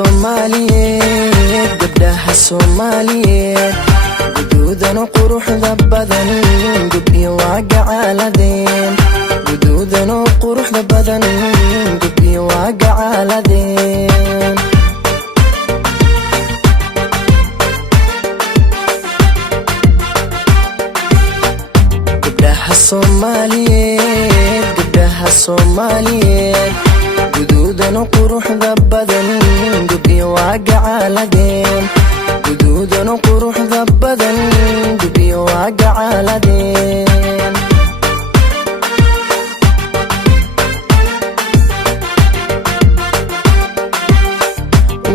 Soomaaliyeed gabdhaha Soomaaliyeed guduudan quruxda badan gubyo waa gacaaladeen guduudan quruxda badan gubyo waa gacaaladeen gabdhaha Soomaaliyeed guduudan quruxda badan gubyo waa gacaaladeen guduudan quruxda badan gubyo waa gacaaladeen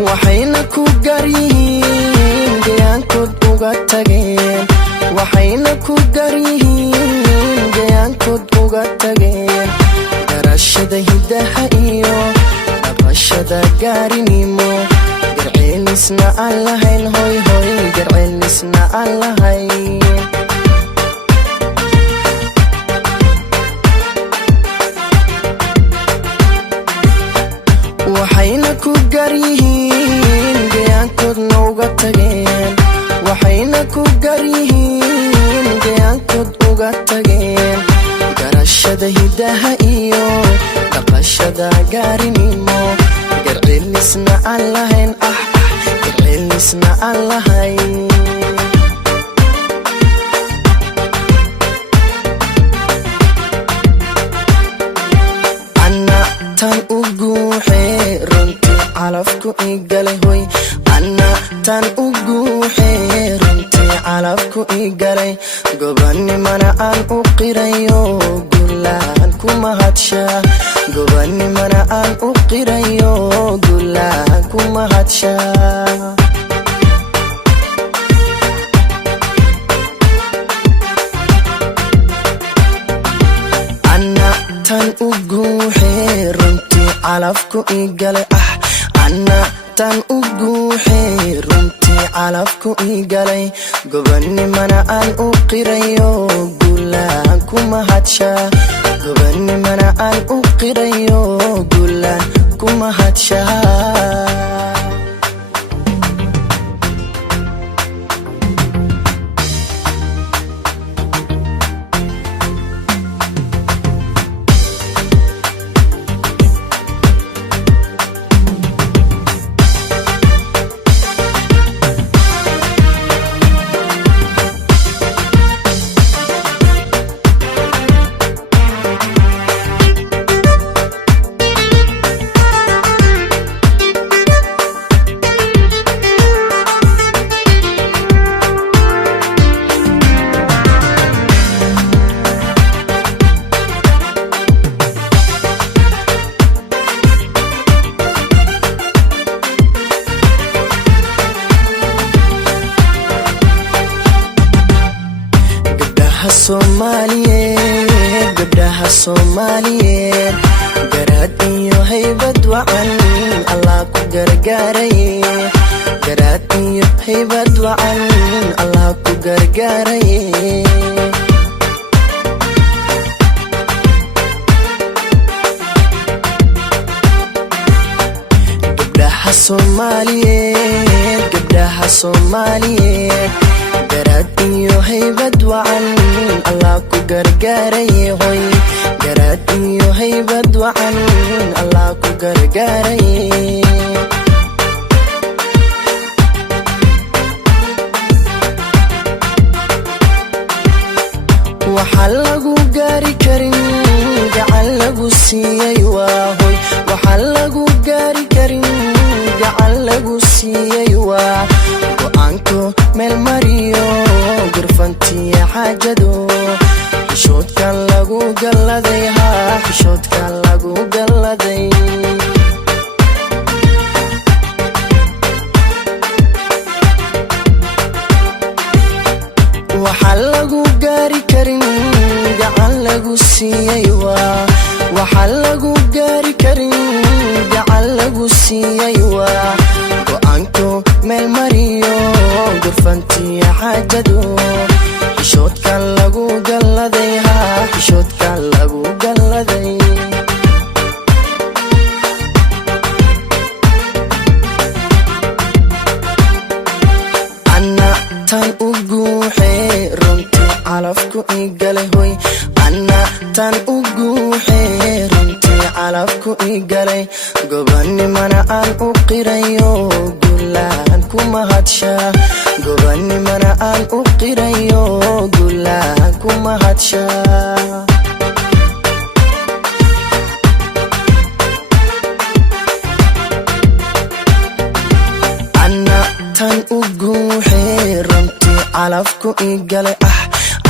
waxayna ku garyihiin gayaankood uga tageen waxayna ku garyihiin gayaankood uga tageen garashada hidaha iyo dhaqashada gaarinimo garceelisna aan lahayn hoy hoy garceelisna aan lahayn waxayna ku garyihiin gayaankoodna uga tageen waxayna ku garyihiin gayaankood uga tageen garashada hidaha iyo dhaqashada gaarinimo garceelisna aan lahayn garceelisna aan lahayn ana tan u guuxee runtii calafku igalay hoy ana tan u guuxee runtii calafku igalay gobanimana aan u qirayo gulaan ku mahadshaa gobanimana aan u qirayo gulaan ku mahadshaa ana tan u guuxee runtii calafku igalay ana tan u guuxee runtii calafku igalay gobanimana aan u qirayo gulaan ku mahadshaa gobanimana aan u qirayo gulaan ku mahadshaa Soomaaliyeed gabdhaha Soomaaliyeed garaad iyo haybad wacan Allah ku gargaaraye garaad iyo haybad wacan Allah ku gargaaraye gabdhaha Soomaaliyeed garaad iyo haybad wacan Allah ku gargaaraye hoy garaad iyo haybad wacan Allah ku gargaaraye waxaa lagu gaari karin gacan lagu siiyey waa hoy waxaa lagu gaari karin gacan lagu siiyey waa go'aanko meel mariyo gurfantiya xaajado xishoodka lagu galladay xishoodka lagu galladay waxaa lagu gaari karin gacan lagu siiyey waa waxaa lagu gaari karin gacan lagu siiyey waa go'aanko meel mariyo gurfantiya xaajado xishoodka lagu galladay xishoodka lagu galladay anna tan ugu xeeruntii calafku igalay gobanimana aan u qirayo gulaan ku mahadshaa gobanimana aan u qirayo gulaan ku mahadshaa tan ugu xeeruntii calafku igalay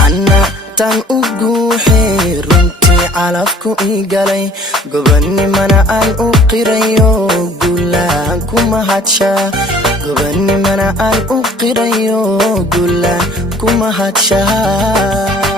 anna tan ugu xeeruntii calafku igalay gobanimana aan u qirayo gulaan ku mahadshaa gobanimana aan u qirayo gulaan ku mahadshaa